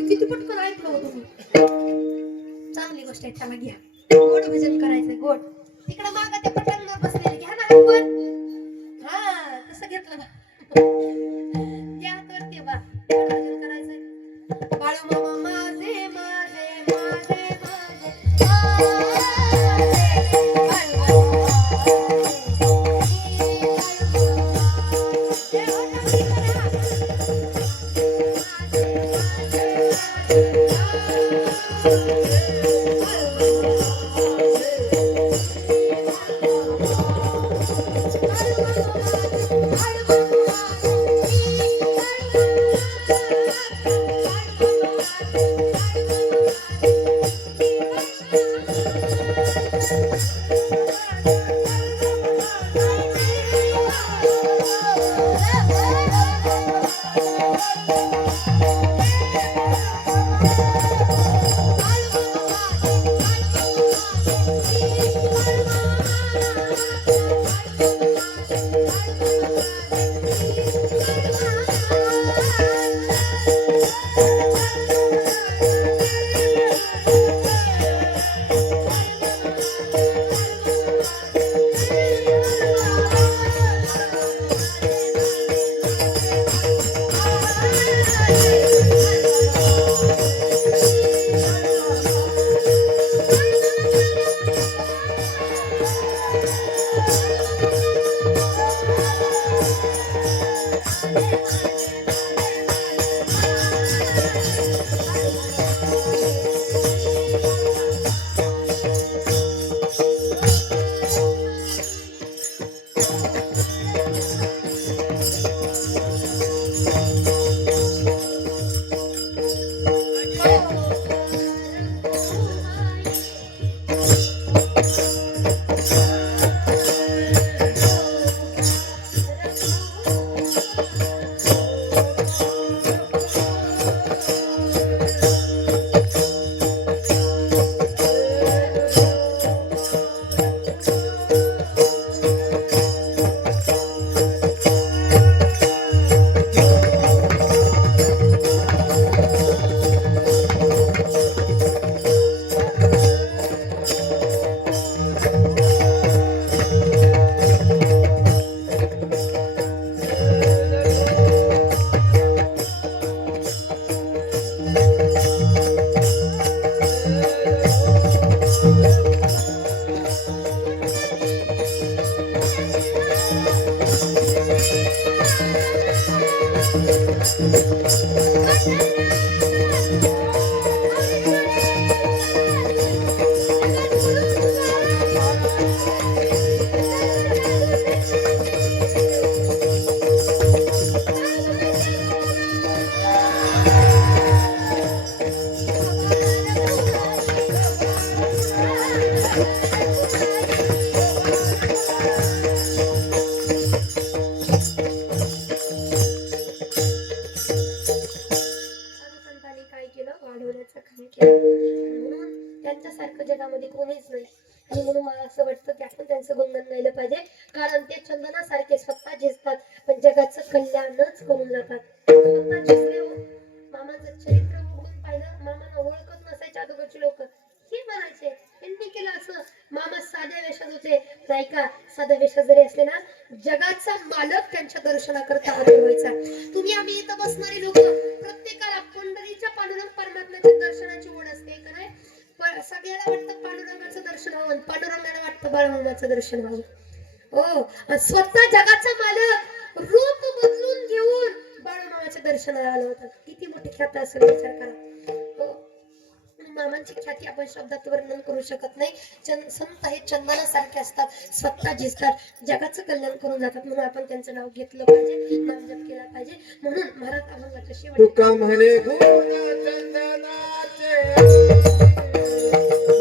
किती पटकन ऐकलं तुम्ही चांगली गोष्ट आहे त्याला घ्या. गोड भजन करायचं गोड. तिकडे मागा ते पटांगणावर बसलेले. घ्या ना हा तसं घेतलं बा जगामध्ये कोणीच नाही. आणि म्हणून मला असं वाटतं की आपण त्यांचं गुणगान गायलं पाहिजे. कारण ते चंदनासारखे स्वतः झिजतात पण जगाचं कल्याणच करून जातात. स्वतः झिजले मामाचं चरित्र उघडून पाहिलं मामाला ओळखत नसायच्या अगोदरचे लोक. हे म्हणायचे त्यांनी केलं असं. मामा साध्या वेशात होते. नाही का साध्या वेशात जरी असले ना जगाचा मालक त्यांच्या दर्शनाकरता हजर व्हायचा तुम्ही आम्ही इथं बसणारे लोक पण वाटतं पांडुरंगाचं दर्शन व्हावं पांडुरंगाला वाटतं बाळमामाचं दर्शन व्हावं. हो स्वतः जगाचा मालक रूप बदलून घेऊन बाळमामाच्या दर्शनाला आलं होतं. किती मोठी ख्यात असेल विचार करा. हो. मामांची ख्याती आपण शब्दात वर्णन करू शकत नाही. संत हे चंदनासारखे असतात. स्वतः झिजतात जगाचं कल्याण करून जातात. म्हणून आपण त्यांचं नाव घेतलं पाहिजे नाम जप केला पाहिजे. म्हणून महाराज अभंगाच्या शेवट Música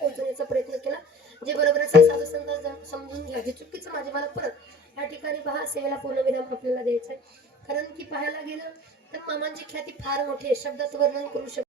पोहोचवण्याचा प्रयत्न केला. जे बरोबर असेल साधू संत समजून घ्या. जे चुकीचं माझे मला परत या ठिकाणी पहा सेवेला पूर्णविराम आपल्याला द्यायचा आहे. कारण की पाहायला गेलं तर मामांची ख्याती फार मोठी आहे. शब्दात वर्णन करू शकतो.